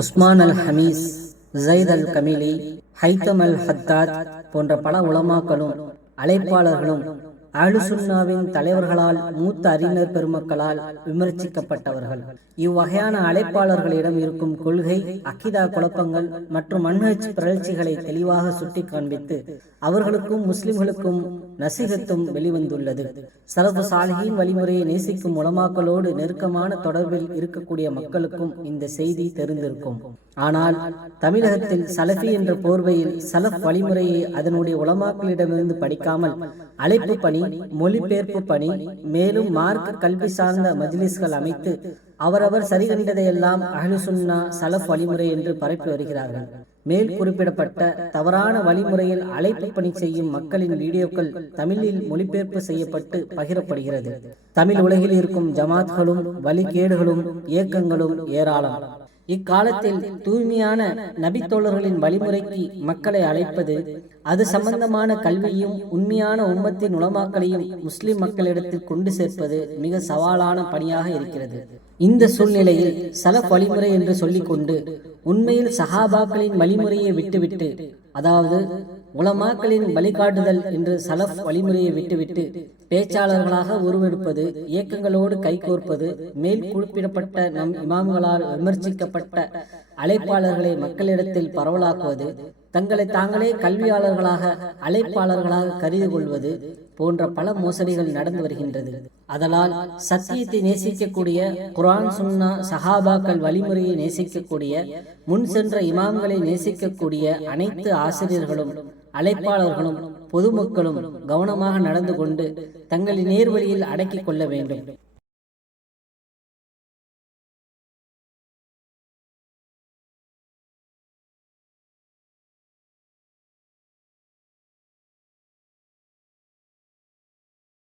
Usman Al Hamis Zaid Al Kamili Haitham Al Haddad போன்ற பல உலமாக்களும் அழைப்பாளர்களும் அலுசுன்னாவின் தலைவர்களால் மூத்த அறிஞர் பெருமக்களால் விமர்சிக்கப்பட்டவர்கள். இவ்வகையான அழைப்பாளர்களிடம் இருக்கும் கொள்கை அகிதா குழப்பங்கள் மற்றும் மன்ஹஜ் பிறழ்ச்சிகளை தெளிவாக சுட்டி காண்பித்து அவர்களுக்கும் முஸ்லிம்களுக்கும் நசிகத்தும் வெளிவந்துள்ளது. சலபு சாலிகின் வழிமுறையை நேசிக்கும் உலமாக்களோடு நெருக்கமான தொடர்பில் இருக்கக்கூடிய மக்களுக்கும் இந்த செய்தி தெரிந்திருக்கும். ஆனால் தமிழகத்தில் சலஃபி என்ற போர்வையில் சலஃப் வழிமுறையை அதனுடைய உலமாக்களிடமிருந்து படிக்காமல் அழைப்பு பணி மொழிபெயர்ப்பு பணி மேலும் மார்க்க கல்வி சார்ந்த மஜ்லிஸ்கள் அமைத்து அவரவர் சரிகண்டதையெல்லாம் அஹ்லுசுன்னா சலஃப் வழிமுறை என்று பரப்பி வருகிறார்கள். மேல் குறிப்பிடப்பட்ட தவறான வழிமுறையில் அழைப்பு பணி செய்யும் மக்களின் வீடியோக்கள் தமிழில் மொழிபெயர்ப்பு செய்யப்பட்டு பகிரப்படுகிறது. தமிழ் உலகில் இருக்கும் ஜமாத்களும் வழிகேடுகளும் இயக்கங்களும் ஏராளம். இக்காலத்தில் தூய்மையான நபித்தோழர்களின் வழிமுறைக்கு மக்களை அழைப்பது அது சம்பந்தமான கல்வியும் உண்மையான உம்மத்தின் உலமாக்களையும் முஸ்லிம் மக்களிடத்தில் கொண்டு சேர்ப்பது மிக சவாலான பணியாக இருக்கிறது. இந்த சூழ்நிலையில் சலப் வழிமுறை என்று சொல்லிக்கொண்டு உண்மையில் சஹாபாக்களின் வழிமுறையை விட்டுவிட்டு அதாவது உலமாக்களின் வழிகாட்டுதல் என்று சலஃப் வழிமுறையை விட்டுவிட்டு பேச்சாளர்களாக உருவெடுப்பது இயக்கங்களோடு கைகோர்ப்பது மேல் குறிப்பிடப்பட்ட நம் இமாம்களால் விமர்சிக்கப்பட்ட அழைப்பாளர்களை மக்களிடத்தில் பரவலாக்குவது தங்களை தாங்களே கல்வியாளர்களாக அழைப்பாளர்களாக கருதி கொள்வது போன்ற பல மோசடிகள் நடந்து வருகின்றது. அதனால் சத்தியத்தை நேசிக்கக்கூடிய குரான் சுன்னா சஹாபாக்கள் வழிமுறையை நேசிக்கக்கூடிய முன் சென்ற இமாம்களை நேசிக்கக்கூடிய அனைத்து ஆசிரியர்களும் அழைப்பாளர்களும் பொதுமக்களும் கவனமாக நடந்து கொண்டு தங்களின் நேர்வழியில் அடக்கிக் கொள்ள வேண்டும்.